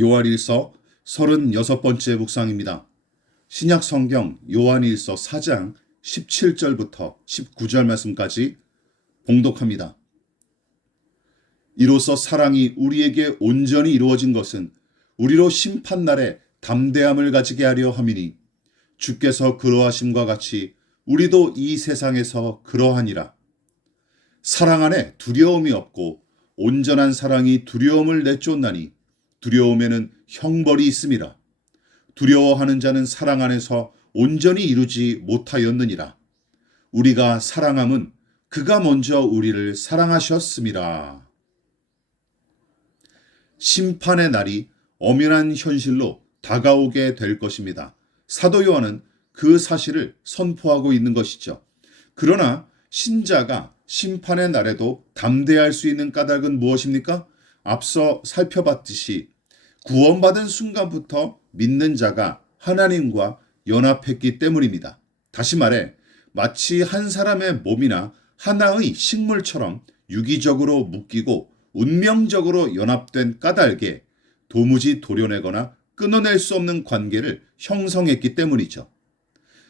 요한일서 36번째 묵상입니다. 신약 성경 요한일서 4장 17절부터 19절 말씀까지 봉독합니다. 이로써 사랑이 우리에게 온전히 이루어진 것은 우리로 심판날에 담대함을 가지게 하려 함이니 주께서 그러하심과 같이 우리도 이 세상에서 그러하니라. 사랑 안에 두려움이 없고 온전한 사랑이 두려움을 내쫓나니 두려움에는 형벌이 있음이라. 두려워하는 자는 사랑 안에서 온전히 이루지 못하였느니라. 우리가 사랑함은 그가 먼저 우리를 사랑하셨음이라. 심판의 날이 엄연한 현실로 다가오게 될 것입니다. 사도 요한은 그 사실을 선포하고 있는 것이죠. 그러나 신자가 심판의 날에도 담대할 수 있는 까닭은 무엇입니까? 앞서 살펴봤듯이 구원받은 순간부터 믿는 자가 하나님과 연합했기 때문입니다. 다시 말해 마치 한 사람의 몸이나 하나의 식물처럼 유기적으로 묶이고 운명적으로 연합된 까닭에 도무지 도려내거나 끊어낼 수 없는 관계를 형성했기 때문이죠.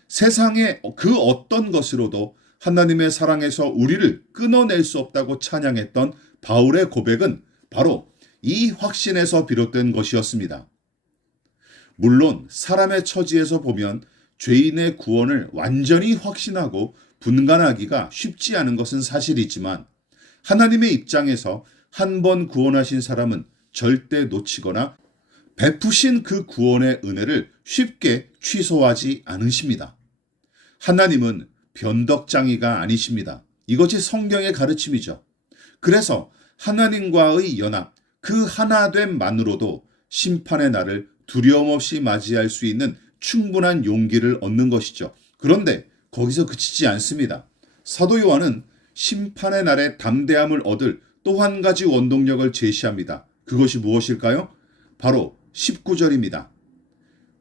세상의 그 어떤 것으로도 하나님의 사랑에서 우리를 끊어낼 수 없다고 찬양했던 바울의 고백은 바로 이 확신에서 비롯된 것이었습니다. 물론 사람의 처지에서 보면 죄인의 구원을 완전히 확신하고 분간하기가 쉽지 않은 것은 사실이지만 하나님의 입장에서 한 번 구원하신 사람은 절대 놓치거나 베푸신 그 구원의 은혜를 쉽게 취소하지 않으십니다. 하나님은 변덕장이가 아니십니다. 이것이 성경의 가르침이죠. 그래서 하나님과의 연합, 그 하나됨만으로도 심판의 날을 두려움 없이 맞이할 수 있는 충분한 용기를 얻는 것이죠. 그런데 거기서 그치지 않습니다. 사도 요한은 심판의 날에 담대함을 얻을 또 한 가지 원동력을 제시합니다. 그것이 무엇일까요? 바로 19절입니다.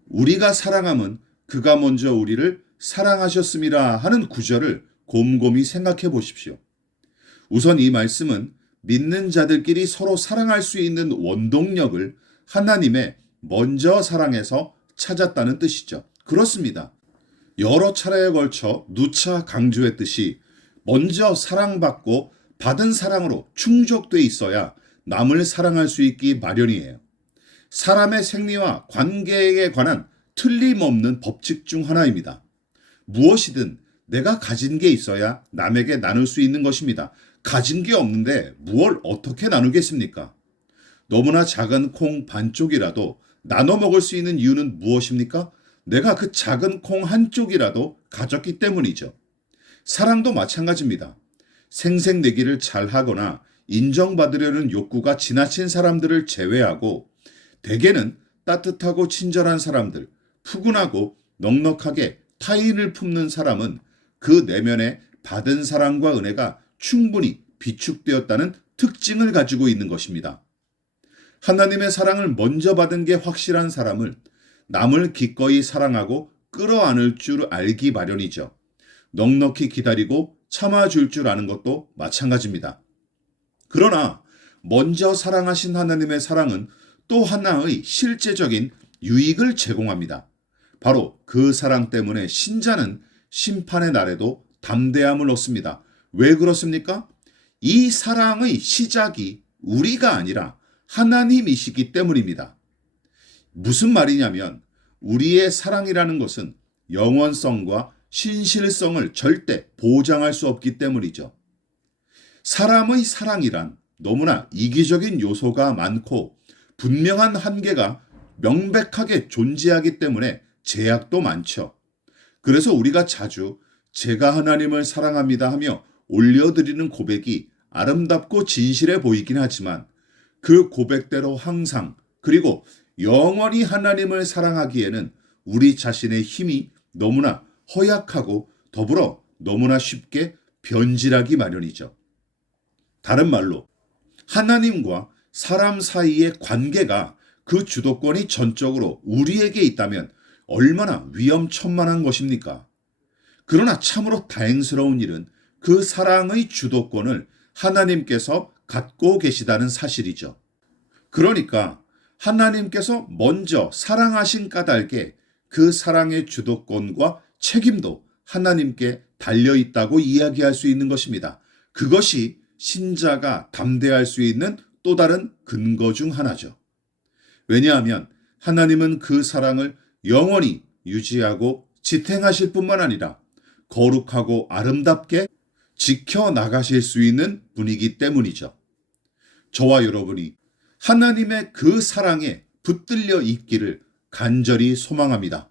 우리가 사랑함은 그가 먼저 우리를 사랑하셨음이라 하는 구절을 곰곰이 생각해 보십시오. 우선 이 말씀은 믿는 자들끼리 서로 사랑할 수 있는 원동력을 하나님의 먼저 사랑에서 찾았다는 뜻이죠. 그렇습니다. 여러 차례에 걸쳐 누차 강조했듯이 먼저 사랑받고 받은 사랑으로 충족돼 있어야 남을 사랑할 수 있기 마련이에요. 사람의 생리와 관계에 관한 틀림없는 법칙 중 하나입니다. 무엇이든 내가 가진 게 있어야 남에게 나눌 수 있는 것입니다. 가진 게 없는데 무엇을 어떻게 나누겠습니까? 너무나 작은 콩 반쪽이라도 나눠 먹을 수 있는 이유는 무엇입니까? 내가 그 작은 콩 한쪽이라도 가졌기 때문이죠. 사랑도 마찬가지입니다. 생색내기를 잘하거나 인정받으려는 욕구가 지나친 사람들을 제외하고 대개는 따뜻하고 친절한 사람들, 푸근하고 넉넉하게 타인을 품는 사람은 그 내면에 받은 사랑과 은혜가 충분히 비축되었다는 특징을 가지고 있는 것입니다. 하나님의 사랑을 먼저 받은 게 확실한 사람을 남을 기꺼이 사랑하고 끌어안을 줄 알기 마련이죠. 넉넉히 기다리고 참아줄 줄 아는 것도 마찬가지입니다. 그러나 먼저 사랑하신 하나님의 사랑은 또 하나의 실제적인 유익을 제공합니다. 바로 그 사랑 때문에 신자는 심판의 날에도 담대함을 얻습니다. 왜 그렇습니까? 이 사랑의 시작이 우리가 아니라 하나님이시기 때문입니다. 무슨 말이냐면 우리의 사랑이라는 것은 영원성과 신실성을 절대 보장할 수 없기 때문이죠. 사람의 사랑이란 너무나 이기적인 요소가 많고 분명한 한계가 명백하게 존재하기 때문에 제약도 많죠. 그래서 우리가 자주 제가 하나님을 사랑합니다 하며 올려드리는 고백이 아름답고 진실해 보이긴 하지만 그 고백대로 항상 그리고 영원히 하나님을 사랑하기에는 우리 자신의 힘이 너무나 허약하고 더불어 너무나 쉽게 변질하기 마련이죠. 다른 말로 하나님과 사람 사이의 관계가 그 주도권이 전적으로 우리에게 있다면 얼마나 위험천만한 것입니까? 그러나 참으로 다행스러운 일은 그 사랑의 주도권을 하나님께서 갖고 계시다는 사실이죠. 그러니까 하나님께서 먼저 사랑하신 까닭에 그 사랑의 주도권과 책임도 하나님께 달려 있다고 이야기할 수 있는 것입니다. 그것이 신자가 담대할 수 있는 또 다른 근거 중 하나죠. 왜냐하면 하나님은 그 사랑을 영원히 유지하고 지탱하실 뿐만 아니라 거룩하고 아름답게 지켜나가실 수 있는 분이기 때문이죠. 저와 여러분이 하나님의 그 사랑에 붙들려 있기를 간절히 소망합니다.